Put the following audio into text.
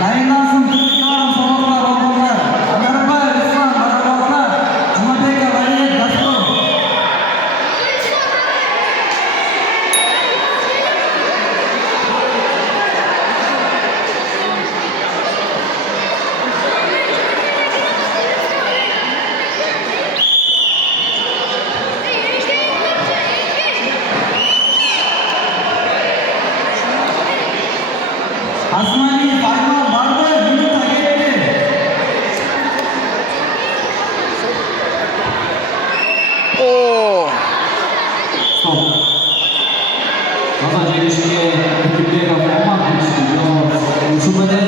Dayınlansın Türkmen soğuklar olmalılar. Ömerбаев İslam, Барабалта, Жұмабеков Алиет, Газпром. Osmani final vardı, minuta gitti. Oo. Stop. Gaza çekişkiye Türkbekov olmak için. Şubede